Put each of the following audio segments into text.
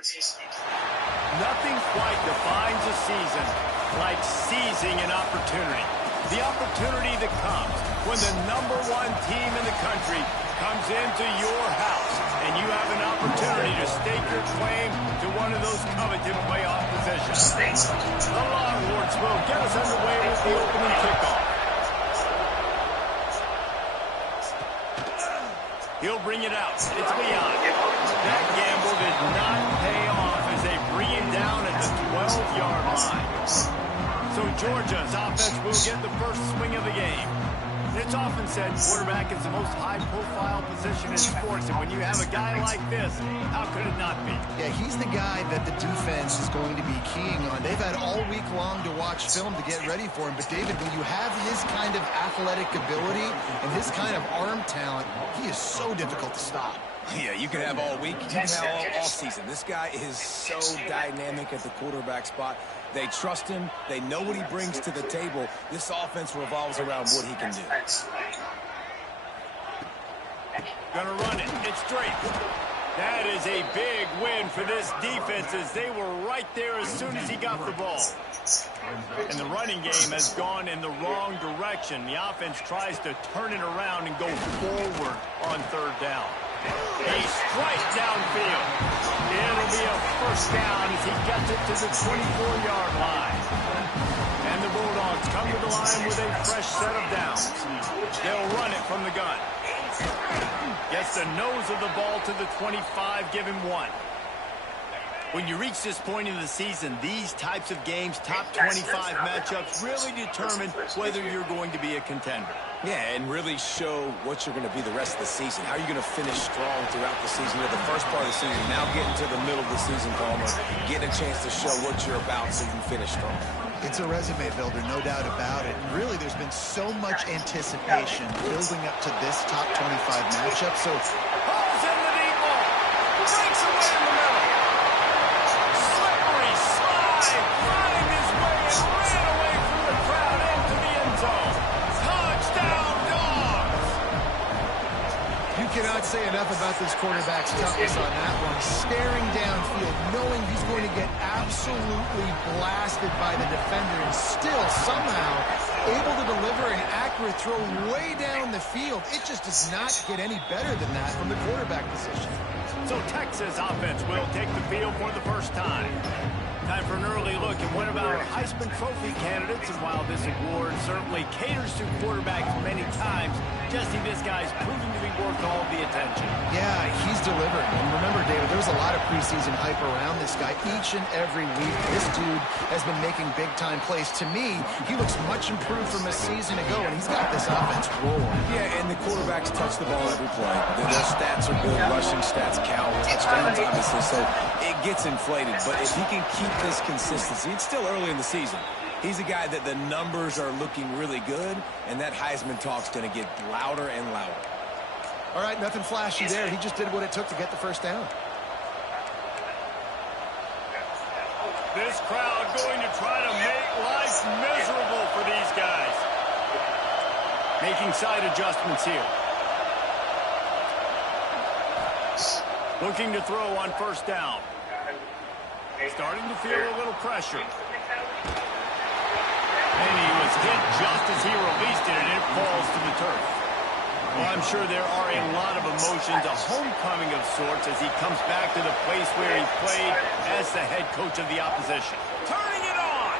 Nothing quite defines a season like seizing an opportunity. The opportunity that comes when the #1 team in the country comes into your house and you have an opportunity to stake your claim to one of those coveted playoff positions. The Longhorns will get us underway with the opening kickoff. He'll bring it out. It's Leon. That gamble did not pay off as they bring him down at the 12-yard line. So Georgia's offense will get the first swing of the game. It's often said quarterback is the most high-profile position in sports, and when you have a guy like this, how could it not be? Yeah, he's the guy that the defense is going to be keying on. They've had all week long to watch film to get ready for him, but David, when you have his kind of athletic ability and his kind of arm talent, he is so difficult to stop. Yeah, you can have all week, you can have all season. This guy is so dynamic at the quarterback spot. They trust him. They know what he brings to the table. This offense revolves around what he can do. Gonna run it. It's Drake. That is a big win for this defense as they were right there as soon as he got the ball. And the running game has gone in the wrong direction. The offense tries to turn it around and go forward on third down. A strike downfield. It'll be a first down as he gets it to the 24-yard line. And the Bulldogs come to the line with a fresh set of downs. They'll run it from the gun. Gets the nose of the ball to the 25, give him 1. When you reach this point in the season, these types of games, top 25 matchups, really determine whether you're going to be a contender. Yeah, and really show what you're going to be the rest of the season. How are you going to finish strong throughout the season? At the first part of the season, now getting to the middle of the season, Palmer, getting a chance to show what you're about so you can finish strong. It's a resume builder, no doubt about it. And really, there's been so much anticipation building up to this top 25 matchup. So, Ball's in the deep ball. Breaks away in the middle. Slippery slide. Find his way and ran away from the crowd into the end zone. Touchdown, Dogs. you cannot say enough about this quarterback's toughness on that one. Staring downfield, knowing he's going to get absolutely blasted by the defender and still somehow able to deliver an accurate throw way down the field. It just does not get any better than that from the quarterback position. So Texas offense will take the field for the first time. Time for an early look at one of our Heisman Trophy candidates. And while this award certainly caters to quarterbacks many times, Jesse, this guy's proving to be worth all the attention. Yeah, he's delivering. And remember, David, there's a lot of preseason hype around this guy. Each and every week, this dude has been making big-time plays. To me, he looks much improved from a season ago, and he's got this offense rolling. Yeah, and the quarterbacks touch the ball every play. Their stats are good. Rushing stats count. Touchdowns, obviously. So it gets inflated. But if he can keep this consistency, it's still early in the season. He's a guy that the numbers are looking really good, and that Heisman talk's going to get louder and louder. All right, nothing flashy there. He just did what it took to get the first down. This crowd going to try to make life miserable for these guys. Making side adjustments here. Looking to throw on first down. Starting to feel a little pressure. And he was hit just as he released it, and it falls to the turf. Well, I'm sure there are a lot of emotions, a homecoming of sorts, as he comes back to the place where he played as the head coach of the opposition. Turning it on!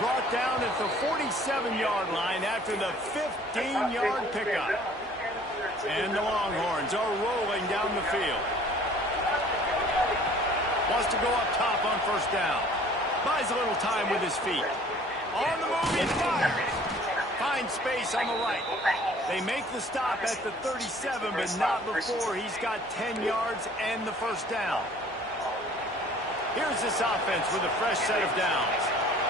Brought down at the 47-yard line after the 15-yard pickup. And the Longhorns are rolling down the field. Wants to go up top on first down. Buys a little time with his feet. On the move, he fires. Finds space on the right. They make the stop at the 37, but not before he's got 10 yards and the first down. Here's this offense with a fresh set of downs.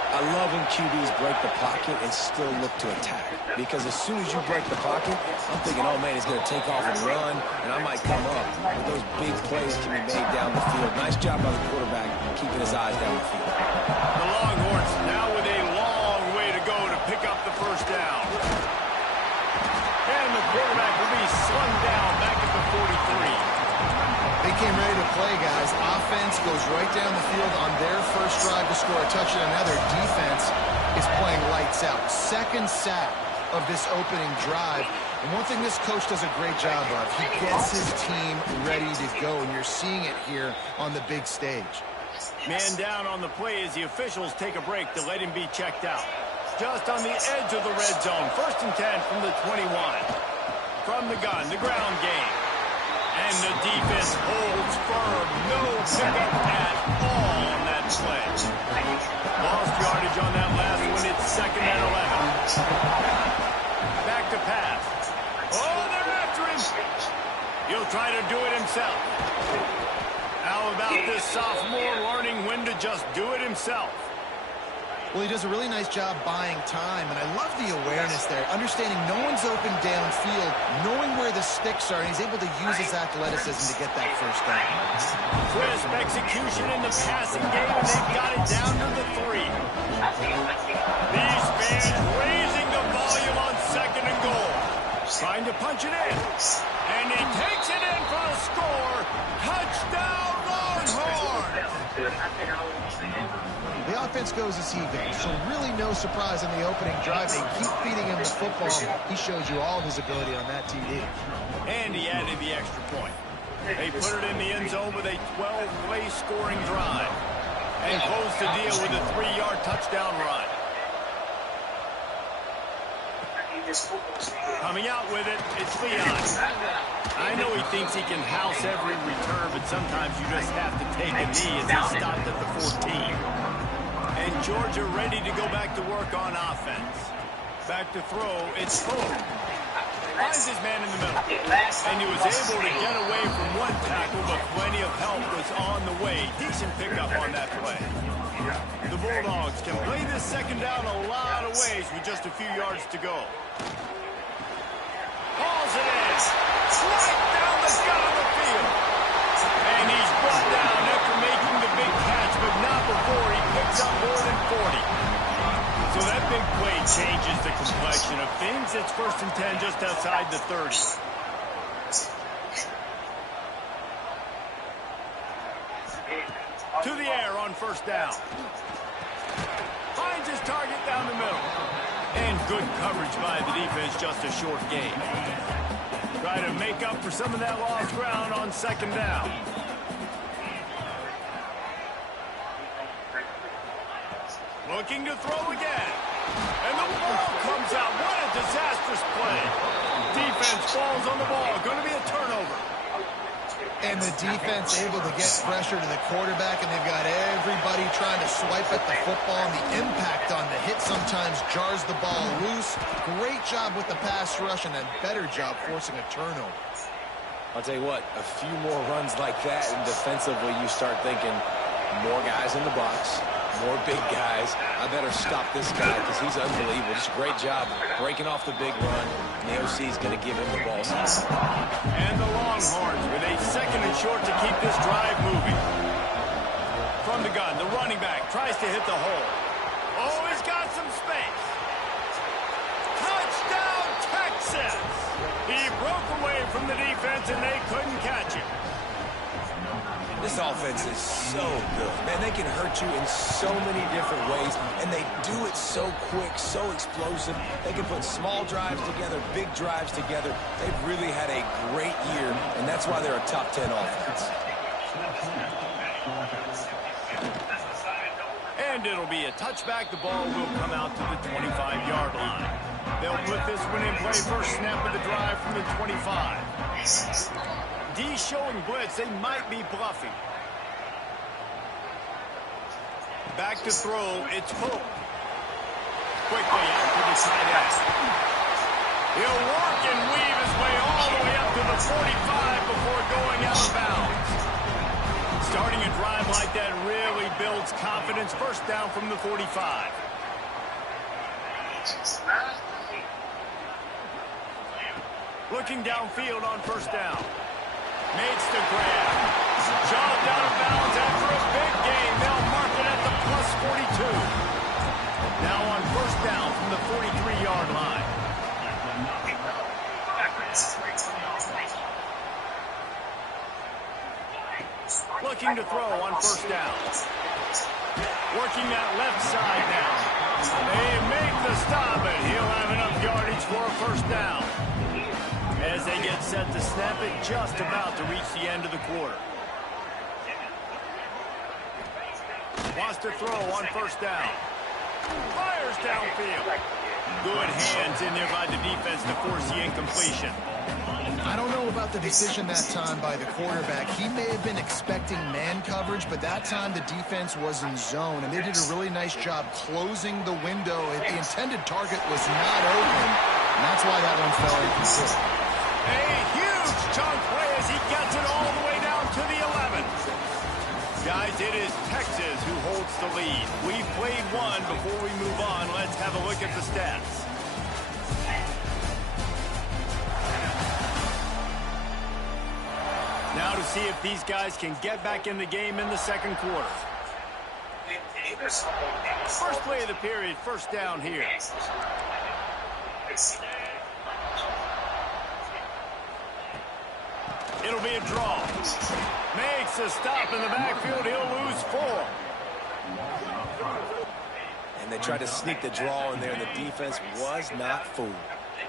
I love when QBs break the pocket and still look to attack. Because as soon as you break the pocket, I'm thinking, oh, man, he's going to take off and run, and I might come up. But those big plays can be made down the field. Nice job by the quarterback keeping his eyes down the field. The Longhorns now with a long way to go to pick up the first down. And the quarterback will be slung down back at the 43. They came ready to play, guys. Offense goes right down the field on their first drive to score a touchdown. Now their defense is playing lights out. Second sack of this opening drive. And one thing this coach does a great job of, he gets his team ready to go, and you're seeing it here on the big stage. Man down on the play as the officials take a break to let him be checked out. Just on the edge of the red zone. 1st and 10 from the 21. From the gun, the ground game. And the defense holds firm. No pickup at all on that play. Lost yardage on that last one. It's 2nd and 11. Back to pass. Oh, they're after him. He'll try to do it himself. How about this sophomore learning when to just do it himself? Well, he does a really nice job buying time, and I love the awareness there, understanding no one's open downfield, knowing where the sticks are, and he's able to use his athleticism to get that first down. Crisp execution in the passing game, and they've got it down to the 3. These fans raising the volume on 2nd and goal. Trying to punch it in, and he takes it in for the score. Touchdown, Longhorns! The offense goes as he goes, so really no surprise in the opening drive. They keep feeding him the football. He shows you all of his ability on that TD. And he added the extra point. They put it in the end zone with a 12-play scoring drive. And close the deal with a 3-yard touchdown run. Coming out with it, it's Leon. I know he thinks he can house every return, but sometimes you just have to take a knee as he stopped at the 14. And Georgia ready to go back to work on offense. Back to throw, it's Pope. Finds his man in the middle. And he was able to get away from one tackle, but plenty of help was on the way. Decent pickup on that play. The Bulldogs can play this 2nd down a lot of ways with just a few yards to go. Hauls it in. Right down the gut of the field. And he's brought down after making the big catch, but not before he picks up more than 40. So that big play changes the complexion of things. It's 1st and 10 just outside the 30. To the air on 1st down. Finds his target down the middle. And good coverage by the defense, just a short gain. Try to make up for some of that lost ground on 2nd down. Looking to throw again. And the ball comes out. What a disastrous play. Defense falls on the ball. Going to be a turnover. And the defense able to get pressure to the quarterback, and they've got everybody trying to swipe at the football, and the impact on the hit sometimes jars the ball loose. Great job with the pass rush, and a better job forcing a turnover. I'll tell you what, a few more runs like that, and defensively you start thinking more guys in the box, more big guys. I better stop this guy because he's unbelievable. Just a great job breaking off the big run. And the OC is going to give him the ball. And the Longhorns with a 2nd and short to keep this drive moving. From the gun, the running back tries to hit the hole. Oh, he's got some space. Touchdown, Texas! He broke away from the defense, and they couldn't catch him. This offense is so good. Man, they can hurt you in so many different ways, and they do it so quick, so explosive. They can put small drives together, big drives together. They've really had a great year, and that's why they're a top 10 offense. And it'll be a touchback. The ball will come out to the 25-yard line. They'll put this one in play. First snap of the drive from the 25. D showing blitz. They might be bluffing. Back to throw. It's Pope. Quickly out to the tight end. He'll work and weave his way all the way up to the 45 before going out of bounds. Starting a drive like that really builds confidence. First down from the 45. Looking downfield on 1st down. Makes the grab. Jogged out of bounds after a big gain. They'll mark it at the +42. Now on 1st down from the 43-yard line. Looking to throw on first down. Working that left side now. They make the stop, and he'll have enough yardage for a first down. As they get set to snap it, just about to reach the end of the quarter. Wants to throw on first down. Fires downfield. Good hands in there by the defense to force the incompletion. I don't know about the decision that time by the quarterback. He may have been expecting man coverage, but that time the defense was in zone, and they did a really nice job closing the window. The intended target was not open, and that's why that one fell incomplete. A huge chunk play as he gets it all the way down to the 11. Guys, it is Texas who holds the lead. We've played one. Before we move on, let's have a look at the stats. Now to see if these guys can get back in the game in the second quarter. First play of the period, first down here. It'll be a draw. Makes a stop in the backfield. He'll lose 4. And they tried to sneak the draw in there, and the defense was not fooled.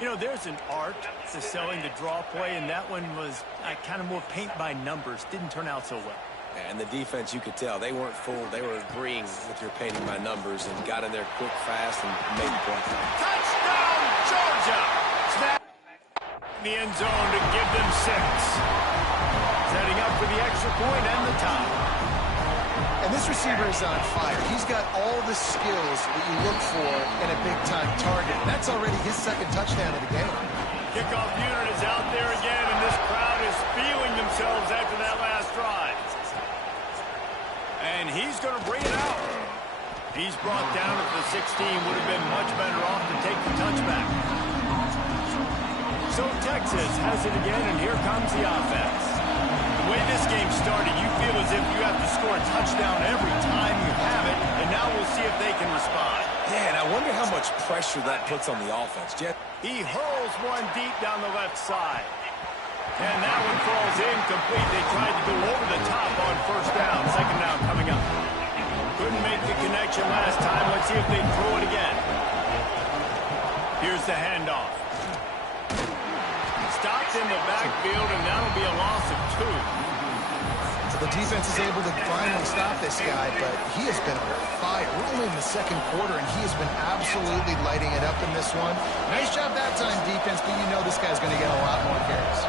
You know, there's an art to selling the draw play, and that one was kind of more paint by numbers. Didn't turn out so well. And the defense, you could tell, they weren't fooled. They were agreeing with your painting by numbers and got in there quick, fast, and made the play. Touchdown, Georgia! Snap in the end zone to give them 6. Setting up for the extra point and the tie. And this receiver is on fire. He's got all the skills that you look for in a big-time target. That's already his second touchdown of the game. Kickoff unit is out there again, and this crowd is feeling themselves after that last drive. And he's going to bring it out. He's brought down at the 16. Would have been much better off to take the touchback. So Texas has it again, and here comes the offense. The way this game started, you feel as if you have to score a touchdown every time you have it, and now we'll see if they can respond. Yeah, and I wonder how much pressure that puts on the offense. He hurls one deep down the left side. And that one falls incomplete. They tried to go over the top on first down. Second down coming up. Couldn't make the connection last time. Let's see if they throw it again. Here's the handoff. Stopped in the backfield, and that'll be a loss of 2. So the defense is able to finally stop this guy, but he has been on fire. We're only in the second quarter, and he has been absolutely lighting it up in this one. Nice job that time, defense, but you know this guy's going to get a lot more carries.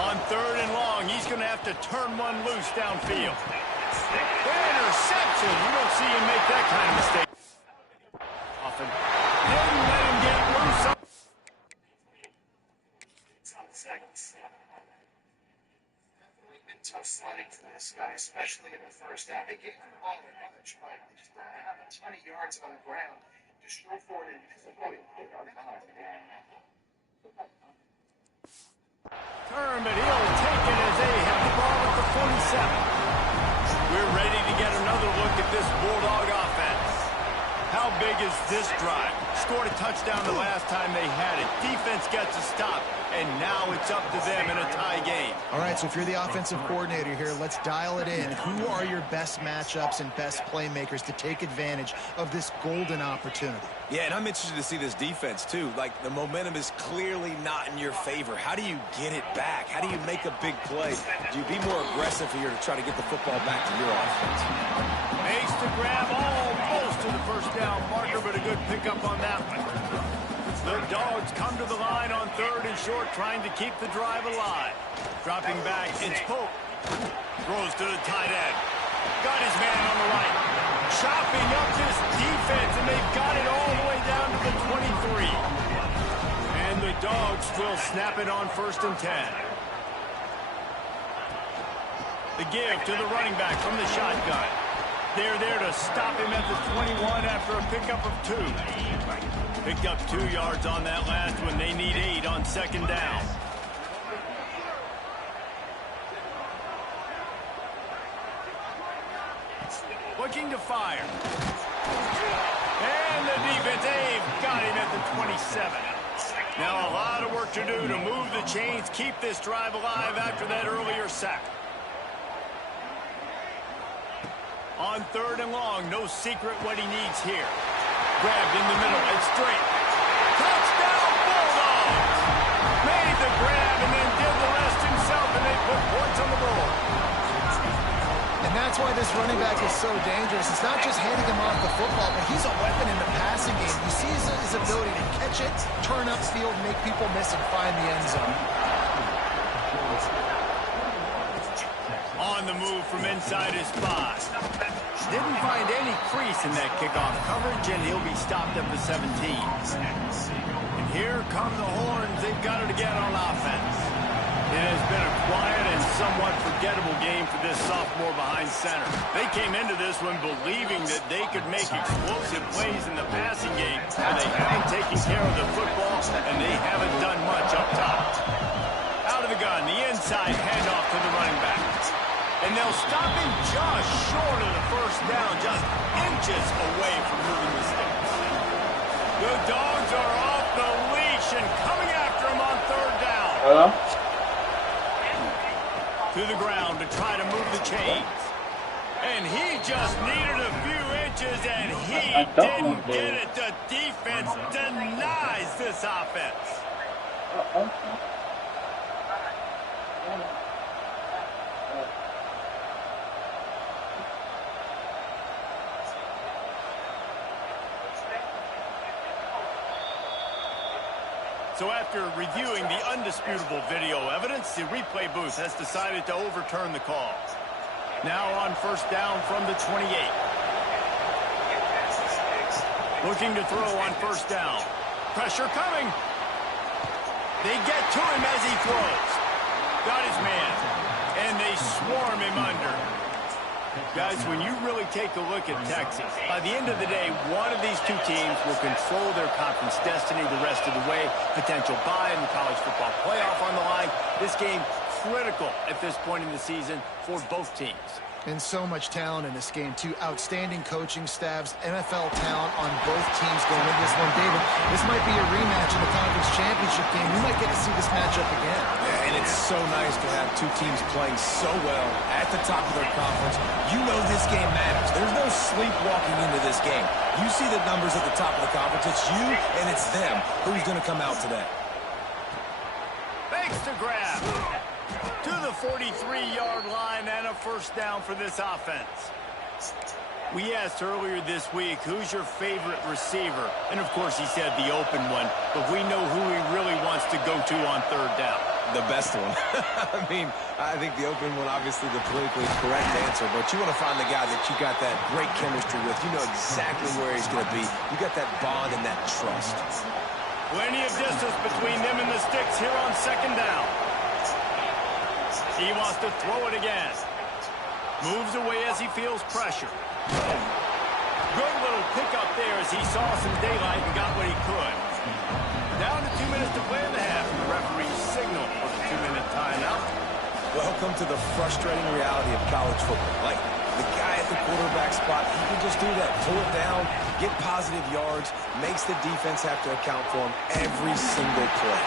On 3rd and long, he's going to have to turn one loose downfield. Interception. You don't see him make that kind of mistake often. Didn't let him get loose. Tough sledding for this guy, especially in the first half. They gave him the ball a bunch, but they just don't have a ton of yards on the ground to show for it. Turn, but he'll take it as they have the ball at the 47. We're ready to get another look at this Bulldog offense. How big is this drive? Scored a touchdown the last time they had it. Defense gets a stop, and now it's up to them in a tie game. All right, so if you're the offensive coordinator here, let's dial it in. Who are your best matchups and best playmakers to take advantage of this golden opportunity? Yeah, and I'm interested to see this defense, too. Like, the momentum is clearly not in your favor. How do you get it back? How do you make a big play? Do you be more aggressive here to try to get the football back to your offense? Makes the grab almost to the first down marker, but a good pickup on that one. The Dogs come to the line on 3rd and short, trying to keep the drive alive. Dropping back, it's Pope. Throws to the tight end. Got his man on the right. Chopping up this defense, and they've got it all the way down to the 23. And the Dogs will snap it on 1st and 10. The give to the running back from the shotgun. They're there to stop him at the 21 after a pickup of 2. Picked up 2 yards on that last one. They need 8 on 2nd down. Looking to fire. And the defense, they've got him at the 27. Now a lot of work to do to move the chains, keep this drive alive after that earlier sack. On 3rd and long, no secret what he needs here. Grabbed in the middle, it's straight. Touchdown, Bulldogs! Made the grab and then did the rest himself, and they put points on the board. And that's why this running back is so dangerous. It's not just handing him off the football, but he's a weapon in the passing game. You see his ability to catch it, turn upfield, make people miss, and find the end zone. On the move from inside his spot. Didn't find any crease in that kickoff coverage, and he'll be stopped at the 17. And here come the Horns. They've got it again on offense. It has been a quiet and somewhat forgettable game for this sophomore behind center. They came into this one believing that they could make explosive plays in the passing game, but they haven't taken care of the football, and they haven't done much up top. Out of the gun, the inside handoff to the running back. And they'll stop him just short of the first down, just inches away from moving the sticks. The Dogs are off the leash and coming after him on 3rd down. Hello? To the ground to try to move the chains. And he just needed a few inches, and he didn't get it. The defense denies this offense. So after reviewing the undisputable video evidence, the replay booth has decided to overturn the call. Now on 1st down from the 28. Looking to throw on 1st down. Pressure coming. They get to him as he throws. Got his man. And they swarm him under. Guys, when you really take a look at Texas, by the end of the day, one of these two teams will control their conference destiny the rest of the way. Potential bye in the college football playoff on the line. This game critical at this point in the season for both teams. And so much talent in this game, too. Outstanding coaching staffs, NFL talent on both teams going into this one. David, this might be a rematch in the conference championship game. We might get to see this matchup again. Yeah, and it's so nice to have two teams playing so well at the top of their conference. You know this game matters. There's no sleepwalking into this game. You see the numbers at the top of the conference. It's you and it's them. Who's going to come out today? Thanks to grab. To the 43-yard line and a 1st down for this offense. We asked earlier this week, who's your favorite receiver? And, of course, he said the open one, but we know who he really wants to go to on 3rd down. The best one. I mean, I think the open one, obviously the politically correct answer, but you want to find the guy that you got that great chemistry with. You know exactly where he's going to be. You got that bond and that trust. Plenty of distance between them and the sticks here on 2nd down. He wants to throw it again. Moves away as he feels pressure. Good little pickup there as he saw some daylight and got what he could. Down to 2 minutes to play in the half. The referee signal for the 2-minute timeout. Welcome to the frustrating reality of college football. Like, the guy at the quarterback spot, he can just do that. Pull it down, get positive yards, makes the defense have to account for him every single play.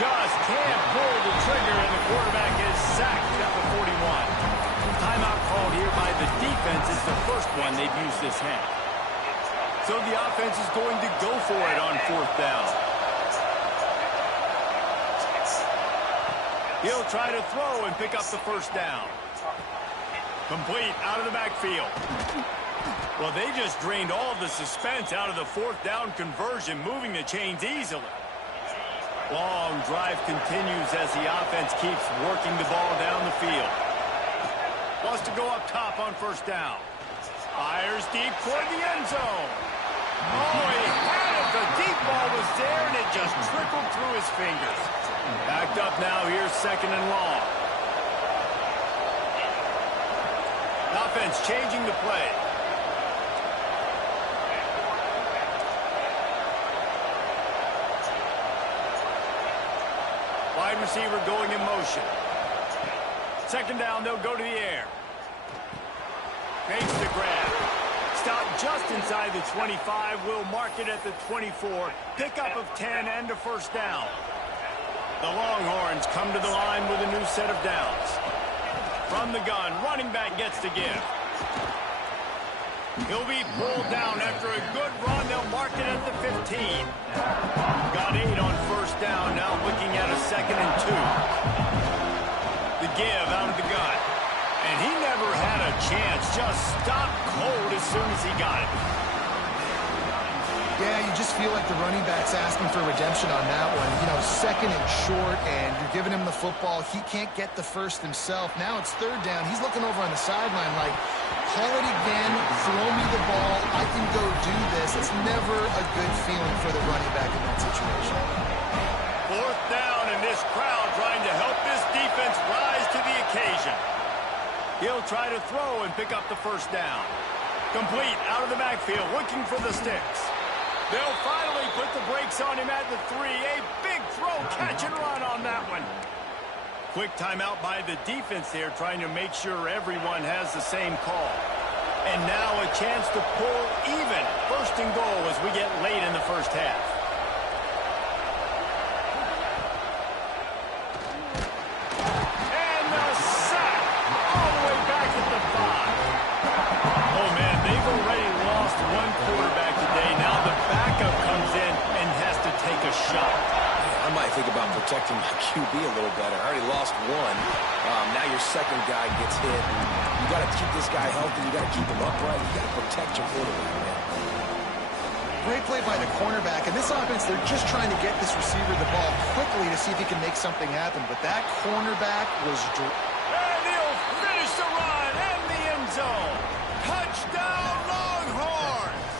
Just can't pull the trigger, and the quarterback is sacked at the 41. Timeout called here by the defense. It's the first one they've used this half. So the offense is going to go for it on 4th down. He'll try to throw and pick up the 1st down. Complete out of the backfield. Well, they just drained all the suspense out of the 4th down conversion, moving the chains easily. Long drive continues as the offense keeps working the ball down the field. Wants to go up top on 1st down. Fires deep toward the end zone. Oh, he had it. The deep ball was there, and it just trickled through his fingers. Backed up now. Here's 2nd and long. Offense changing the play. Wide receiver going in motion. 2nd down, they'll go to the air. Fakes the grab. Stop just inside the 25. Will mark it at the 24. Pickup of 10 and a 1st down. The Longhorns come to the line with a new set of downs. From the gun, running back gets the give. He'll be pulled down after a good run. They'll mark it at the 15. Got 8 on first down. Now looking at a 2nd and 2. The give out of the gun. And he never had a chance. Just stopped cold as soon as he got it. Yeah, you just feel like the running back's asking for redemption on that one. You know, 2nd and short, and you're giving him the football. He can't get the first himself. Now it's 3rd down. He's looking over on the sideline like, call it again, throw me the ball, I can go do this. It's never a good feeling for the running back in that situation. 4th down, and this crowd trying to help this defense rise to the occasion. He'll try to throw and pick up the first down. Complete out of the backfield, looking for the sticks. They'll finally put the brakes on him at the 3. A big throw, catch and run on that one. Quick timeout by the defense there, trying to make sure everyone has the same call. And now a chance to pull even 1st and goal as we get late in the first half. And the sack all the way back at the 5. Oh, man, they've already lost one quarterback today. Now the backup comes in and has to take a shot. I might think about protecting my QB a little better. I already lost one. Now your 2nd guy gets hit. You got to keep this guy healthy. You got to keep him upright. You got to protect your quarterback, man. Great play by the cornerback. In this offense, they're just trying to get this receiver the ball quickly to see if he can make something happen. But that cornerback was... And he'll finish the run in the end zone. Touchdown, Longhorns!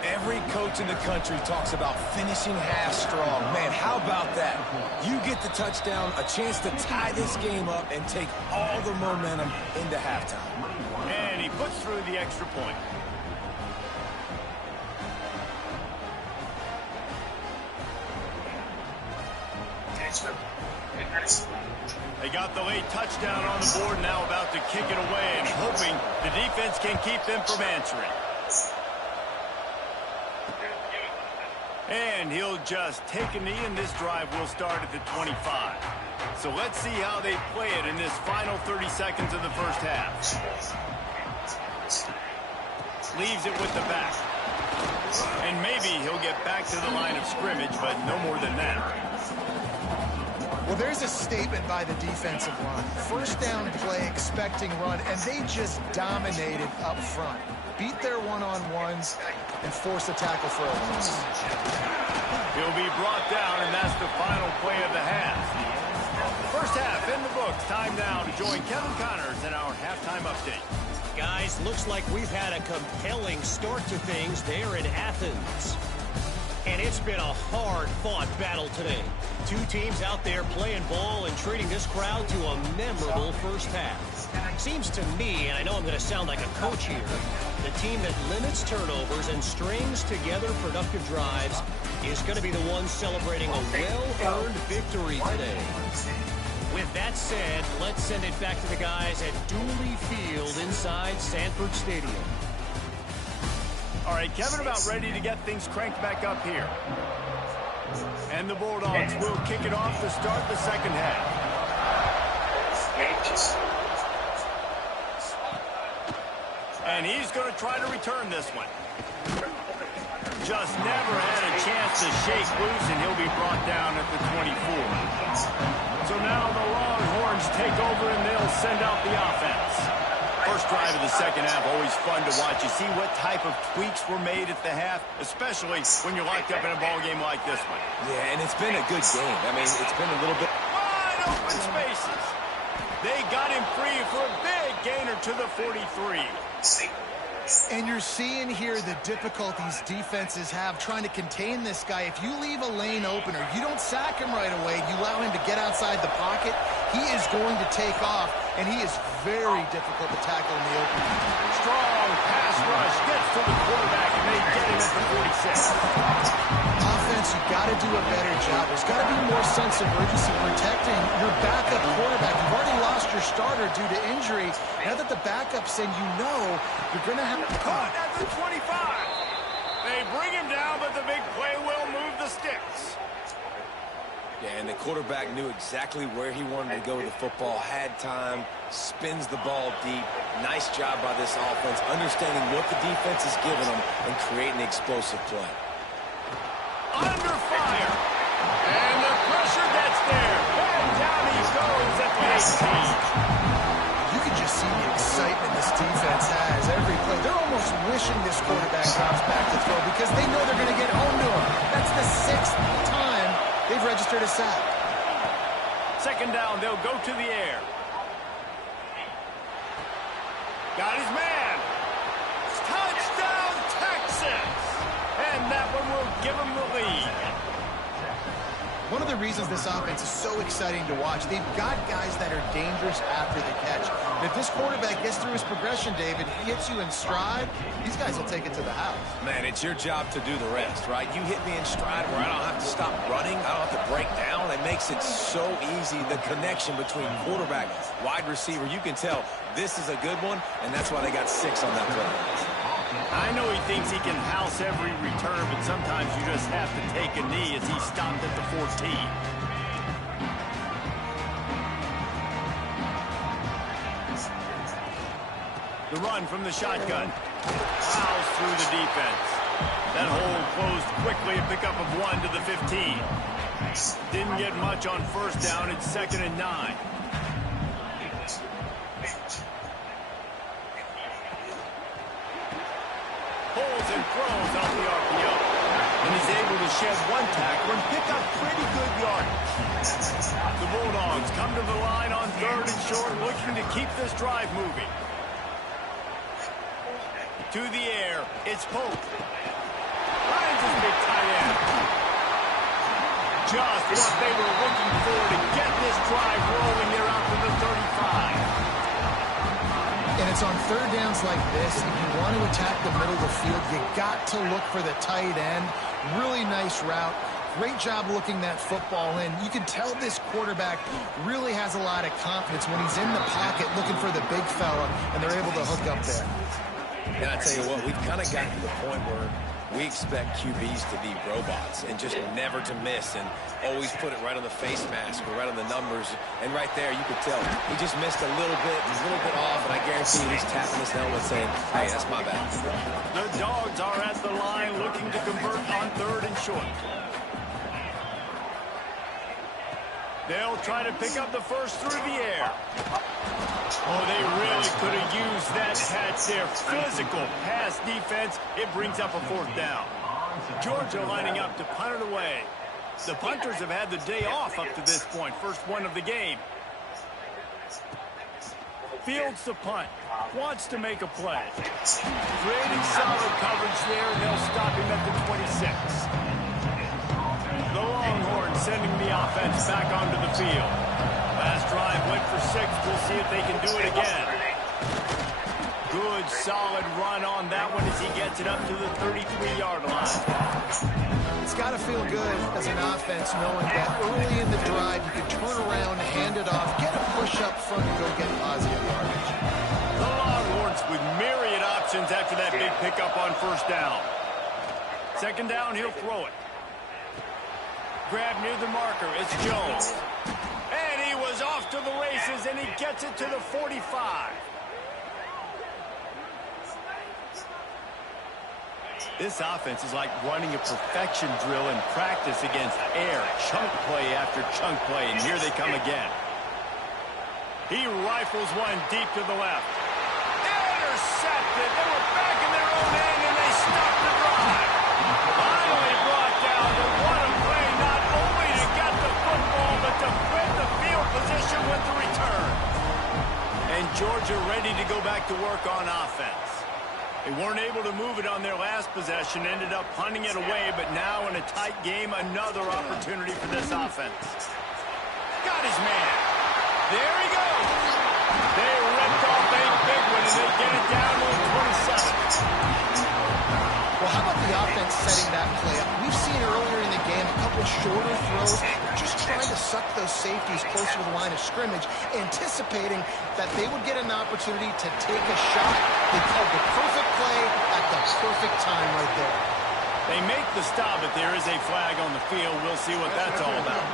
Every coach in the country talks about finishing half strong. Man, how about that? You get the touchdown, a chance to tie this game up and take all the momentum into halftime. And he puts through the extra point. They got the late touchdown on the board, now about to kick it away and hoping the defense can keep them from answering. And he'll just take a knee, and this drive will start at the 25. So let's see how they play it in this final 30 seconds of the first half. Leaves it with the back. And maybe he'll get back to the line of scrimmage, but no more than that. Well, there's a statement by the defensive line. 1st down play, expecting run, and they just dominated up front. Beat their one-on-ones and force a tackle for a loss. He'll be brought down, and that's the final play of the half. First half in the books. Time now to join Kevin Connors in our halftime update. Guys, looks like we've had a compelling start to things there in Athens. And it's been a hard-fought battle today. 2 teams out there playing ball and treating this crowd to a memorable first half. Seems to me, and I know I'm going to sound like a coach here, the team that limits turnovers and strings together productive drives is going to be the one celebrating a well-earned victory today. With that said, let's send it back to the guys at Dooley Field inside Sanford Stadium. All right, Kevin about ready to get things cranked back up here. And the Bulldogs will kick it off to start the second half. And he's going to try to return this one. Just never had a chance to shake loose, and he'll be brought down at the 24. So now the Longhorns take over, and they'll send out the offense. First drive of the second half, always fun to watch. You see what type of tweaks were made at the half, especially when you're locked up in a ball game like this one. Yeah, and it's been a good game. I mean, it's been a little bit... Wide open spaces. They got him free for a big gainer to the 43. And you're seeing here the difficulties defenses have trying to contain this guy. If you leave a lane open or you don't sack him right away, you allow him to get outside the pocket, he is going to take off, and he is very difficult to tackle in the open. Strong pass rush gets to the quarterback, and they get him at the 46. Offense, you've got to do a better job. There's got to be more sense of urgency protecting your backup quarterback. You've already lost your starter due to injury. Now that the backup's in, you know you're going to have to... Caught at the 25. They bring him down, but the big play will move the sticks. Yeah, and the quarterback knew exactly where he wanted to go with the football, had time, spins the ball deep. Nice job by this offense, understanding what the defense is giving them and creating explosive play. Under fire. And the pressure that's there. And down he goes at the 18. You can just see the excitement this defense has every play. They're almost wishing this quarterback drops back to throw because they know they're going to get home to him. That's the 6th time they've registered a sack. Second down, they'll go to the air. Got his man. Touchdown, Texas. And that one will give him the lead. One of the reasons this offense is so exciting to watch, they've got guys that are dangerous after the catch. And if this quarterback gets through his progression, David, he hits you in stride, these guys will take it to the house. Man, it's your job to do the rest, right? You hit me in stride where I don't have to stop running, I don't have to break down. It makes it so easy, the connection between quarterback, wide receiver. You can tell this is a good one, and that's why they got 6 on that play. I know he thinks he can house every return, but sometimes you just have to take a knee as he stopped at the 14. The run from the shotgun. Fouls through the defense. That hole closed quickly, a pickup of 1 to the 15. Didn't get much on first down. It's 2nd and 9. Pulls and throws off the RPO. And he's able to shed 1 tackle and pick up pretty good yardage. The Bulldogs come to the line on 3rd and short, looking to keep this drive moving. To the air, it's Pope. Finds his big tight end. Just what they were looking for to get this drive rolling. They're out to the 35. And it's on 3rd downs like this, if you want to attack the middle of the field, you got to look for the tight end. Really nice route. Great job looking that football in. You can tell this quarterback really has a lot of confidence when he's in the pocket looking for the big fella, and they're able to hook up there. And I tell you what, we've kind of gotten to the point where we expect QBs to be robots and just never to miss and always put it right on the face mask or right on the numbers. And right there, you could tell he just missed a little bit off, and I guarantee you he's tapping his helmet saying, hey, that's my bad. The Dogs are at the line looking to convert on 3rd and short. They'll try to pick up the first through the air. Oh, they really could have used that catch there. Physical pass defense. It brings up a 4th down. Georgia lining up to punt it away. The punters have had the day off up to this point. First one of the game. Fields the punt. Wants to make a play. Creating solid coverage there, and they'll stop him at the 26. The Longhorns sending the offense back onto the field. Last drive went for 6. We'll see if they can do it again. Good, solid run on that one as he gets it up to the 33-yard line. It's got to feel good as an offense knowing that early in the drive you can turn around, hand it off, get a push up front, and go get positive yardage. The Longhorns with myriad options after that big pickup on first down. 2nd down, he'll throw it. Grab near the marker. It's Jones. And he was off to the races, and he gets it to the 45. This offense is like running a perfection drill in practice against air. Chunk play after chunk play, and here they come again. He rifles one deep to the left. Intercepted. They were back in their own end, and they stopped the drive. Finally brought down, but what a play, not only to get the football, but to flip the field position with the return. And Georgia ready to go back to work on offense. They weren't able to move it on their last possession, ended up punting it away, but now in a tight game, another opportunity for this offense. Got his man. There he goes. They ripped off a big one, and they get it down to the 27. Well, how about the offense setting that play up? We've seen earlier in the game a couple shorter throws, just trying to suck those safeties closer to the line of scrimmage, anticipating that they would get an opportunity to take a shot. They called the perfect play at the perfect time right there. They make the stop, but there is a flag on the field. We'll see what that's all about.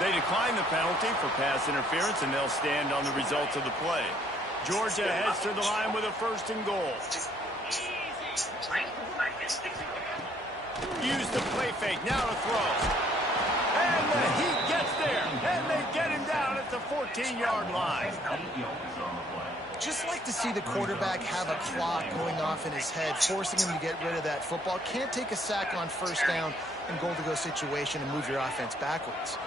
They decline the penalty for pass interference, and they'll stand on the results of the play. Georgia heads to the line with a 1st and goal. Use the play fake. Now to throw. And the Heat gets there. And they get him down at the 14-yard line. Just like to see the quarterback have a clock going off in his head, forcing him to get rid of that football. Can't take a sack on 1st down in goal-to-go situation and move your offense backwards.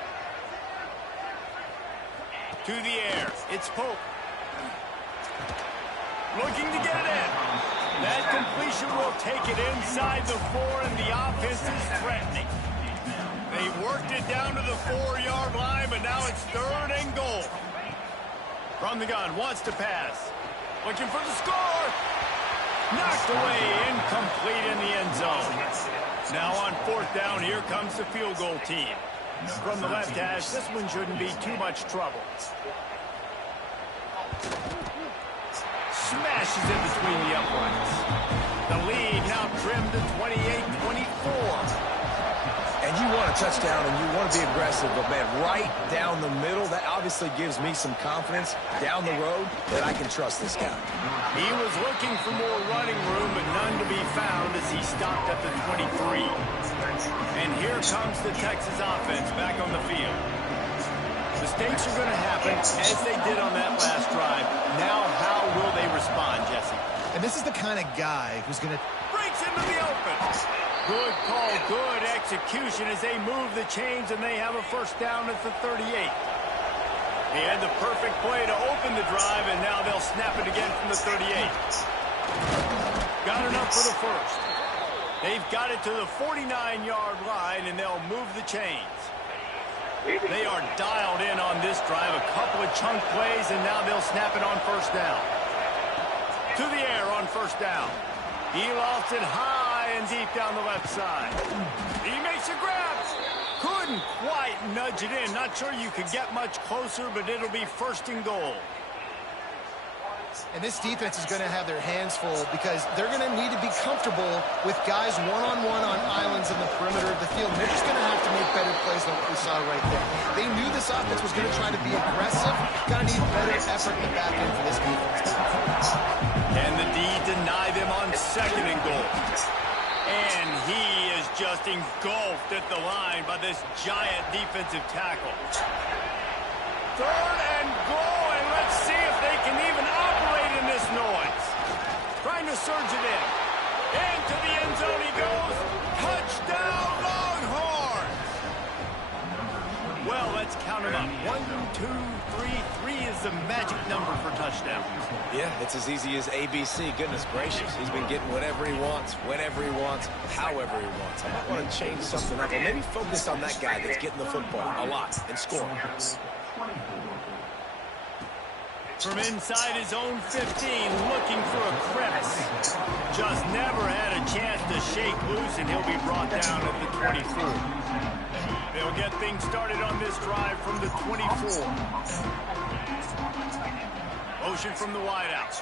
To the air. It's Pope. Looking to get it in. That completion will take it inside the 4, and the offense is threatening. They worked it down to the 4-yard line, but now it's 3rd and goal. From the gun, wants to pass. Looking for the score. Knocked away, incomplete in the end zone. Now on 4th down, here comes the field goal team. From the left hash, this one shouldn't be too much trouble. Smashes in between the uprights. The lead now trimmed to 28-24. And you want a touchdown and you want to be aggressive, but, man, right down the middle, that obviously gives me some confidence down the road that I can trust this guy. He was looking for more running room, but none to be found as he stopped at the 23. And here comes the Texas offense back on the field. Mistakes are going to happen, as they did on that last drive. Now, how will they respond, Jesse? And this is the kind of guy who's going to... Breaks into the open. Good call, good execution as they move the chains, and they have a 1st down at the 38. He had the perfect play to open the drive, and now they'll snap it again from the 38. Got enough for the 1st. They've got it to the 49-yard line, and they'll move the chains. They are dialed in on this drive. A couple of chunk plays, and now they'll snap it on 1st down. To the air on 1st down. He lofts it high and deep down the left side. He makes a grab. Couldn't quite nudge it in. Not sure you could get much closer, but it'll be 1st and goal. And this defense is going to have their hands full because they're going to need to be comfortable with guys one-on-one on islands in the perimeter of the field. And they're just going to have to make better plays than what we saw right there. They knew this offense was going to try to be aggressive. Going to need better effort in the back end for this defense. And the D deny them on 2nd and goal. And he is just engulfed at the line by this giant defensive tackle. 3rd and goal, and let's see if they can even operate in this noise. Trying to surge it in. Into the end zone he goes. Touchdown, Longhorns! Well, let's count them up. 1, 2, 3. 3 is the magic number for touchdowns. Yeah, it's as easy as ABC. Goodness gracious. He's been getting whatever he wants, whenever he wants, however he wants. I might want to change something up, or maybe focus on that guy that's getting the football a lot and scoring. From inside his own 15, looking for a crevice. Just never had a chance to shake loose, and he'll be brought down at the 24. They'll get things started on this drive from the 24. Motion from the wideout.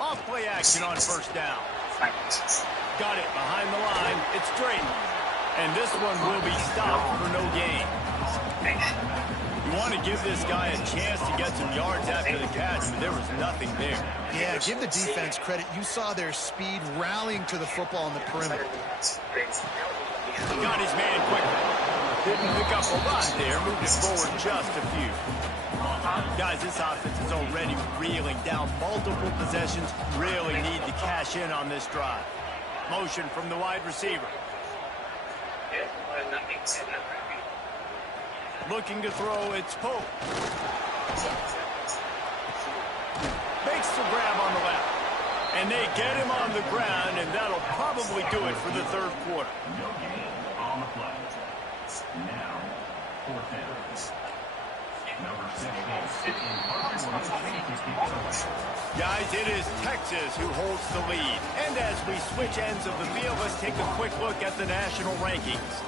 Off play action on 1st down. Got it behind the line. It's straight. And this one will be stopped for no gain. You want to give this guy a chance to get some yards after the catch, but there was nothing there. Yeah, give the defense credit. You saw their speed rallying to the football on the perimeter. Got his man quickly. Didn't pick up a lot there. Moved it forward just a few. Guys, this offense is already reeling down multiple possessions. Really need to cash in on this drive. Motion from the wide receiver. Looking to throw, it's Pope. Makes the grab on the left. And they get him on the ground, and that'll probably do it for the 3rd quarter. Guys, it is Texas who holds the lead. And as we switch ends of the field, let's take a quick look at the national rankings.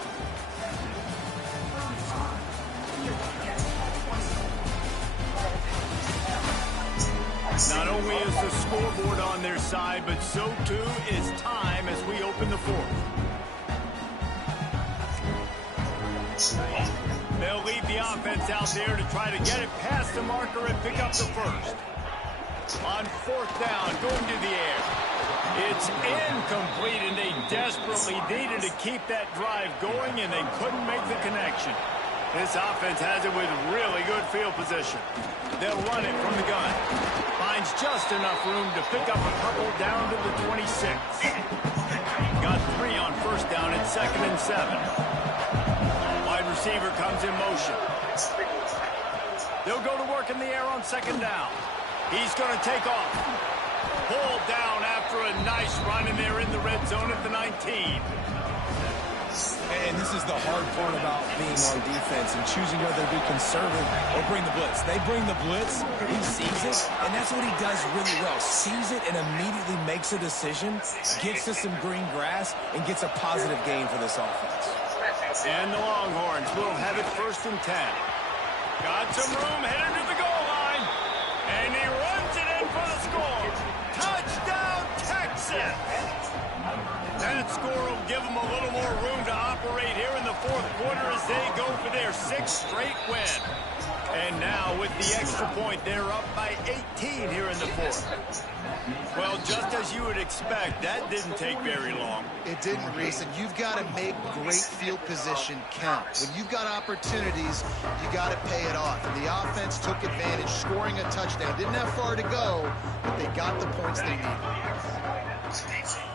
Not only is the scoreboard on their side, but so too is time as we open the fourth. They'll lead the offense out there to try to get it past the marker and pick up the first. On fourth down, going to the air. It's incomplete, and they desperately needed to keep that drive going, and they couldn't make the connection. This offense has it with really good field position. They'll run it from the gun. Finds just enough room to pick up a couple down to the 26. Got 3 on first down at 2nd and 7. Wide receiver comes in motion. They'll go to work in the air on 2nd down. He's going to take off. Pulled down after a nice run, and they're in the red zone at the 19. And this is the hard part about being on defense and choosing whether to be conservative or bring the blitz. They bring the blitz, he sees it, and that's what he does really well. Sees it and immediately makes a decision, gets to some green grass, and gets a positive gain for this offense. And the Longhorns will have it 1st and 10. Got some room, headed to the goal line. And he runs it in for the score. Touchdown, Texas! That score will give them a little more room to operate here in the fourth quarter as they go for their 6th straight win. And now with the extra point, they're up by 18 here in the fourth. Well, just as you would expect, that didn't take very long. It didn't, Reese, and you've got to make great field position count. When you've got opportunities, you got to pay it off. And the offense took advantage, scoring a touchdown. Didn't have far to go, but they got the points they needed.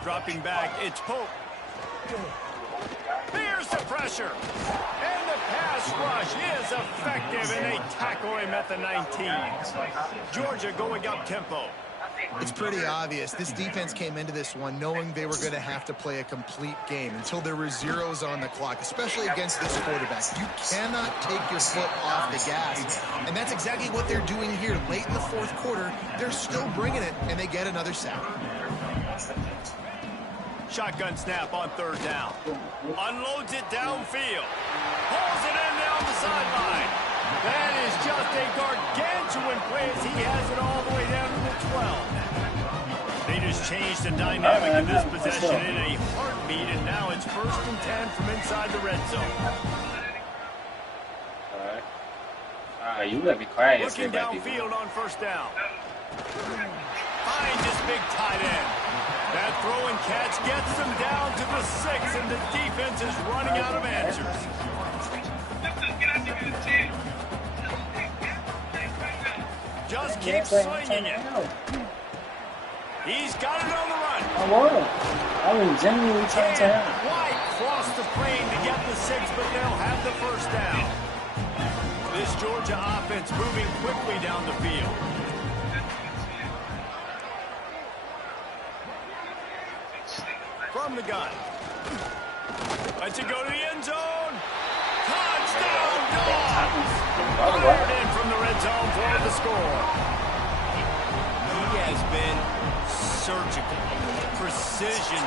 Dropping back, it's Pope. Here's the pressure. And the pass rush is effective, and they tackle him at the 19. Georgia going up tempo. It's pretty obvious. This defense came into this one knowing they were going to have to play a complete game until there were zeros on the clock, especially against this quarterback. You cannot take your foot off the gas, and that's exactly what they're doing here. Late in the fourth quarter, they're still bringing it, and they get another sack. Shotgun snap on 3rd down. Unloads it downfield. Pulls it in down the sideline. That is just a gargantuan play as he has it all the way down to the 12. They just changed the dynamic of this possession in a heartbeat, and now it's 1st and 10 from inside the red zone. You gotta be quiet. Looking downfield on 1st down. Finds this big tight end. That throw and catch gets them down to the 6, and the defense is running out of answers. Just keeps swinging it. He's got it on the run. I was genuinely trying to help. White crossed the plane to get the 6, but they'll have the 1st down. This Georgia offense moving quickly down the field. From the gun. Lets it go to the end zone. Touchdown, Dogs! Fired in from the red zone for the score. He has been surgical. Precision.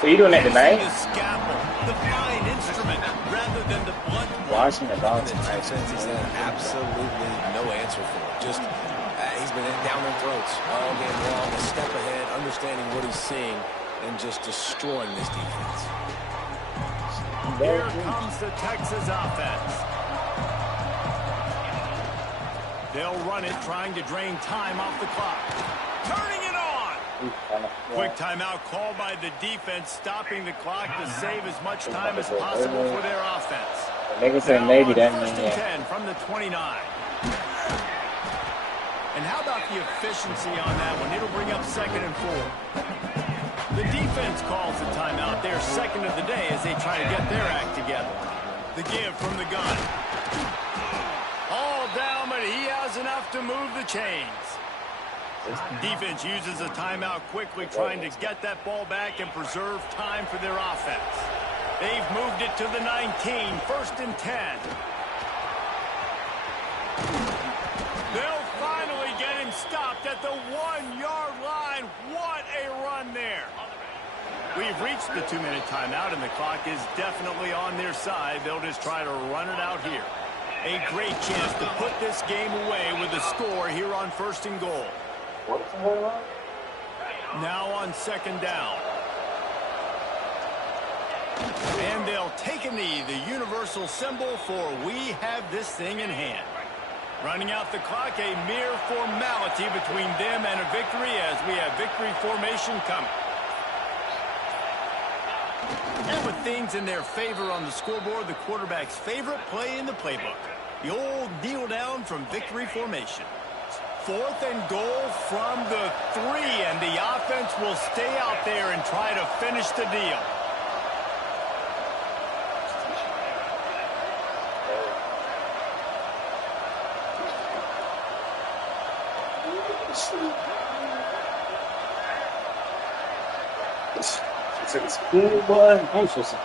So you doing that tonight? The scalpel, the fine instrument, rather than the blunt. Watching the dogs. He's had absolutely no answer for it. Just, he's been down their throats all game long, a step ahead, understanding what he's seeing, and just destroying this defense. Here comes the Texas offense. They'll run it, trying to drain time off the clock. Turning it on! Quick timeout called by the defense, stopping the clock to save as much time as possible for their offense. Maybe that 1st and 10 from the 29. And how about the efficiency on that one? It'll bring up 2nd and 4. The defense calls the timeout, their 2nd of the day, as they try to get their act together. The give from the gun. All down, but he has enough to move the chains. Defense uses a timeout quickly, trying to get that ball back and preserve time for their offense. They've moved it to the 19, 1st and 10. They'll finally get him stopped at the 1-yard line. What a run there. We've reached the 2-minute timeout, and the clock is definitely on their side. They'll just try to run it out here. A great chance to put this game away with a score here on 1st and goal. Now on second down. And they'll take a knee, the universal symbol for we have this thing in hand. Running out the clock, a mere formality between them and a victory as we have victory formation coming. And with things in their favor on the scoreboard, the quarterback's favorite play in the playbook. The old kneel down from victory formation. 4th and goal from the 3, and the offense will stay out there and try to finish the deal. It's cool, boy. I'm so sorry.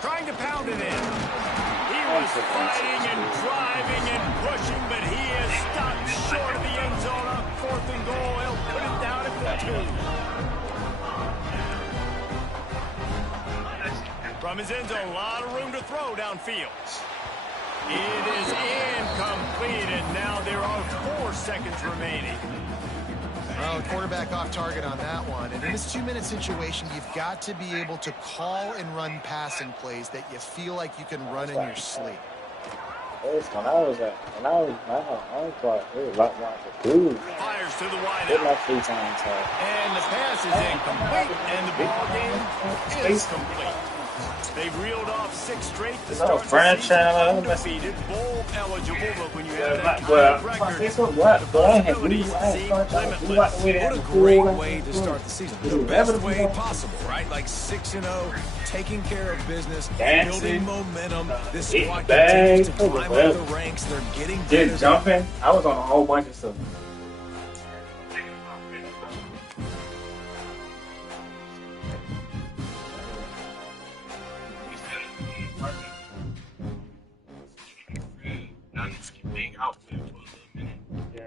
Trying to pound it in. He was fighting and driving and pushing, but he is stopped short of the end zone on 4th and goal. He'll put it down at the 2. From his end zone, a lot of room to throw downfield. It is incomplete, and now there are 4 seconds remaining. Well, the quarterback off target on that one. And in this 2-minute situation, you've got to be able to call and run passing plays that you feel like you can run in your sleep. When I was like, it was right for 2. Fires to the wide Did my out. 3 times. And the pass is incomplete, and the ball game is complete. They've reeled off 6 straight to start the season undefeated, bowl eligible, but when you have that kind of record, the possibilities seem limitless. What a great way to start the season. The best way possible, right? Like 6-0, taking care of business, building momentum. This squad continues to climb up the ranks. They're getting better. Just jumping. I was on a whole bunch of stuff. Not just being out there for a little minute. Yeah.